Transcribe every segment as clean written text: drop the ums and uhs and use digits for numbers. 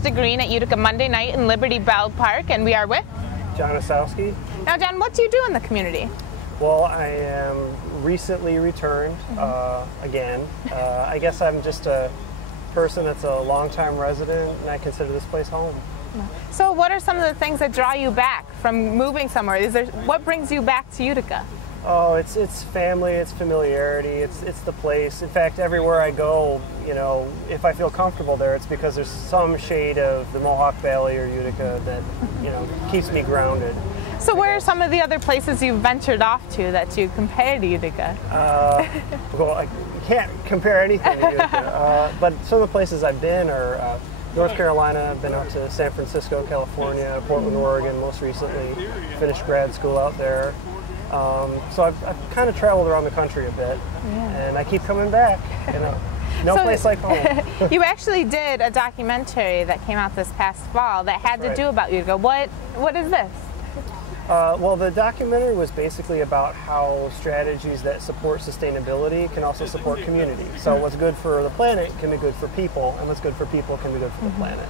Rustic Green at Utica Monday night in Liberty Bell Park, and we are with John Ossowski. Now, John, what do you do in the community? Well, I am recently returned again. I guess I'm just a person that's a longtime resident, and I consider this place home. So what are some of the things that draw you back from moving somewhere? What brings you back to Utica? Oh, it's family, it's familiarity, it's the place. In fact, everywhere I go, you know, if I feel comfortable there, it's because there's some shade of the Mohawk Valley or Utica that, you know, keeps me grounded. So where are some of the other places you've ventured off to that you compare to Utica? Well, I can't compare anything to Utica, but some of the places I've been are North Carolina. I've been out to San Francisco, California, Portland, Oregon, most recently. Finished grad school out there. So I've kind of traveled around the country a bit, and I keep coming back. You know, no place like home. You actually did a documentary that came out this past fall that had to do about Utica. What is this? Well, the documentary was basically about how strategies that support sustainability can also support community. So what's good for the planet can be good for people, and what's good for people can be good for the planet.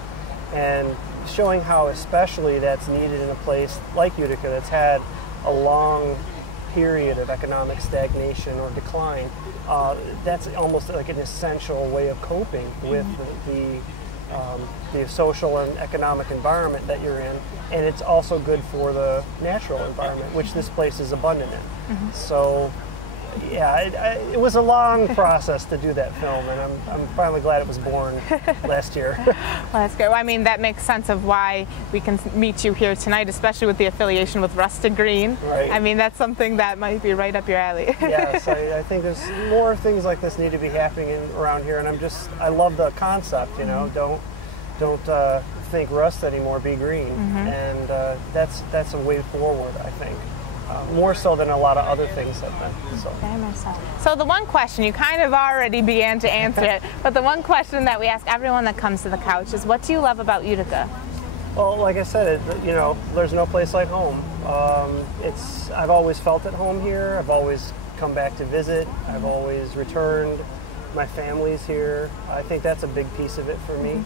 And showing how especially that's needed in a place like Utica that's had a long period of economic stagnation or decline. That's almost like an essential way of coping with the social and economic environment that you're in, and it's also good for the natural environment, which this place is abundant in. So, yeah, it was a long process to do that film, and I'm finally glad it was born last year. Well, that's good. Well, I mean, that makes sense of why we can meet you here tonight, especially with the affiliation with Rustic Green. Right. I mean, that's something that might be right up your alley. Yes, I think there's more things like this need to be happening around here, and I love the concept. You know, don't think rust anymore, be green, and that's a way forward, I think. More so than a lot of other things have been. So. Very much so. So the one question, you kind of already began to answer it, but the one question that we ask everyone that comes to the couch is, what do you love about Utica? Well, like I said, you know, there's no place like home. I've always felt at home here. I've always come back to visit. I've always returned. My family's here. I think that's a big piece of it for me.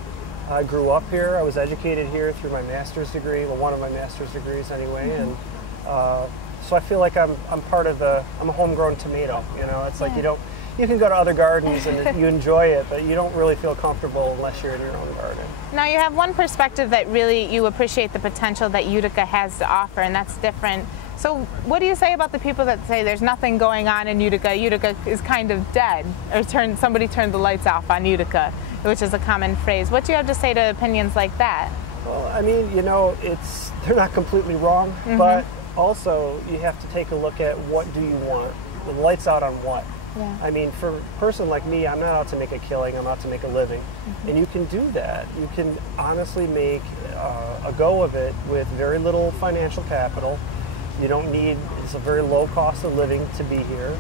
I grew up here. I was educated here through my master's degree, well, one of my master's degrees anyway, and so I feel like I'm a homegrown tomato. You know, it's like you can go to other gardens and you enjoy it, but you don't really feel comfortable unless you're in your own garden. Now, you have one perspective that really you appreciate the potential that Utica has to offer, and that's different. So what do you say about the people that say there's nothing going on in Utica? Utica is kind of dead, or somebody turned the lights off on Utica, which is a common phrase. What do you have to say to opinions like that? Well, I mean, you know, they're not completely wrong, but also you have to take a look at what do you want. The lights out on what? Yeah. I mean, for a person like me, I'm not out to make a killing, I'm out to make a living. And you can do that. You can honestly make a go of it with very little financial capital. You don't need, it's a very low cost of living to be here.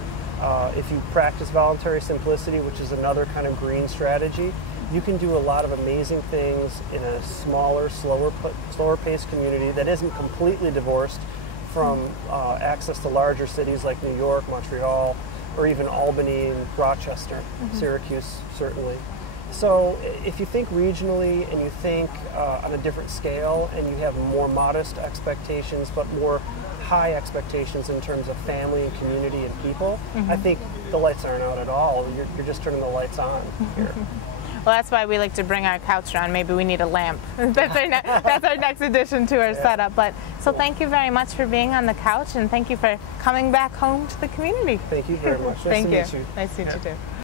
If you practice voluntary simplicity, which is another kind of green strategy, you can do a lot of amazing things in a smaller, slower paced community that isn't completely divorced from access to larger cities like New York, Montreal, or even Albany and Rochester, Syracuse, certainly. So if you think regionally and you think on a different scale and you have more modest expectations but more high expectations in terms of family and community and people, I think the lights aren't out at all. You're just turning the lights on here. Well, that's why we like to bring our couch around. Maybe we need a lamp. That's our next addition to our setup. But so thank you very much for being on the couch, and thank you for coming back home to the community. Thank you very much. Thank you. Nice to meet you. Nice to meet you too.